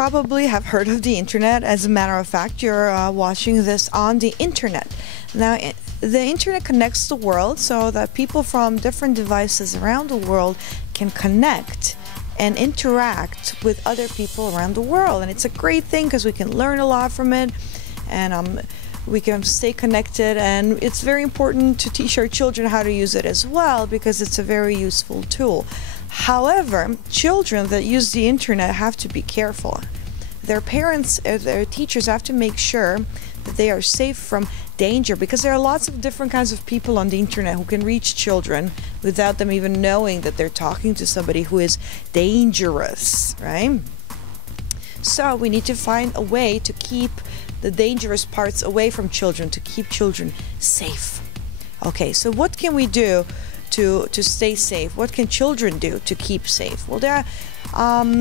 probably have heard of the internet. As a matter of fact, you're watching this on the internet. Now, the internet connects the world so that people from different devices around the world can connect and interact with other people around the world. And it's a great thing because we can learn a lot from it, and we can stay connected, and it's very important to teach our children how to use it as well because it's a very useful tool. However, children that use the internet have to be careful. Their parents, their teachers have to make sure that they are safe from danger, because there are lots of different kinds of people on the internet who can reach children without them even knowing that they're talking to somebody who is dangerous, right? So we need to find a way to keep the dangerous parts away from children, to keep children safe. Okay, so what can we do to stay safe? What can children do to keep safe? Well, there are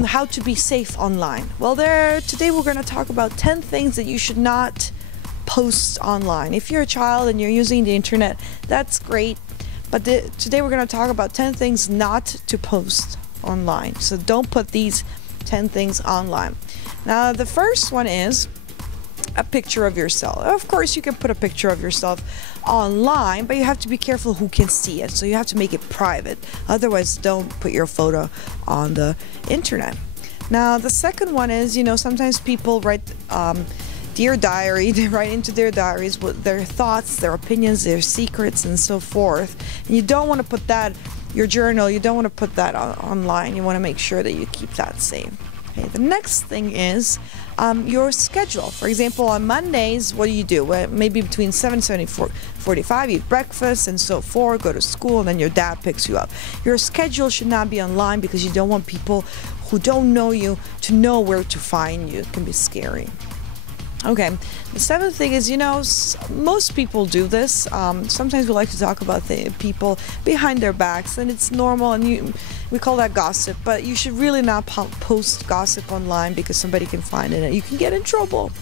how to be safe online. Well, today we're going to talk about 10 things that you should not post online. If you're a child and you're using the internet, that's great. But today we're going to talk about 10 things not to post online. So don't put these 10 things online. Now, the first one is a picture of yourself. Of course, you can put a picture of yourself online, but you have to be careful who can see it. So you have to make it private. Otherwise, don't put your photo on the internet. Now, the second one is, sometimes people write Dear Diary. They write into their diaries with their thoughts, their opinions, their secrets, and so forth. And you don't want to put that, your journal, you don't want to put that online. You want to make sure that you keep that safe. Okay, the next thing is your schedule. For example, on Mondays, what do? Well, maybe between 7 and 7:45, eat breakfast and so forth, go to school, and then your dad picks you up. Your schedule should not be online because you don't want people who don't know you to know where to find you. It can be scary. Okay, the seventh thing is, most people do this. Sometimes we like to talk about the people behind their backs, and it's normal, and we call that gossip, but you should really not post gossip online because somebody can find it and you can get in trouble.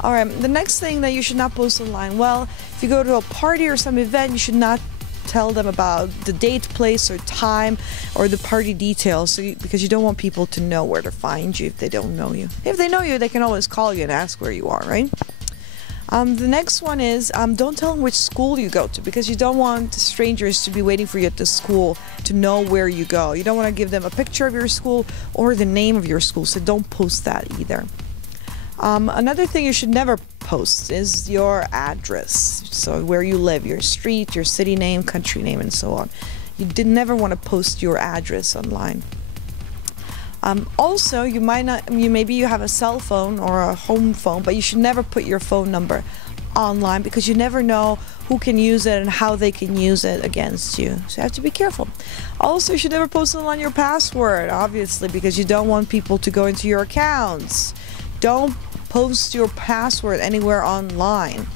All right, the next thing that you should not post online, well, if you go to a party or some event, you should not tell them about the date, place, or time, or the party details, because you don't want people to know where to find you if they don't know you. If they know you, they can always call you and ask where you are, right? The next one is don't tell them which school you go to, because you don't want strangers to be waiting for you at the school to know where you go. You don't want to give them a picture of your school or the name of your school, so don't post that either. Another thing you should never post is your address, so where you live, your street, your city name, country name, and so on. You never want to post your address online. Also, maybe you have a cell phone or a home phone, but you should never put your phone number online because you never know who can use it and how they can use it against you. So you have to be careful. Also, you should never post online your password, obviously, because you don't want people to go into your accounts. Don't post your password anywhere online.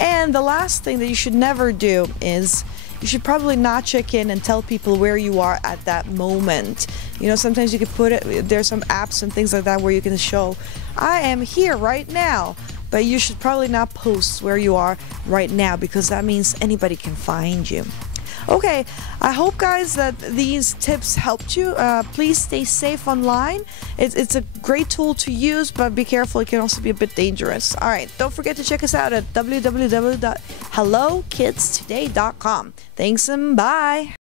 And the last thing that you should never do is you should probably not check in and tell people where you are at that moment. Sometimes you can put it, there's some apps and things like that where you can show, I am here right now. But you should probably not post where you are right now because that means anybody can find you. Okay, I hope, guys, that these tips helped you. Please stay safe online. It's a great tool to use, but be careful. It can also be a bit dangerous. All right, don't forget to check us out at www.hellokidstoday.com. Thanks and bye.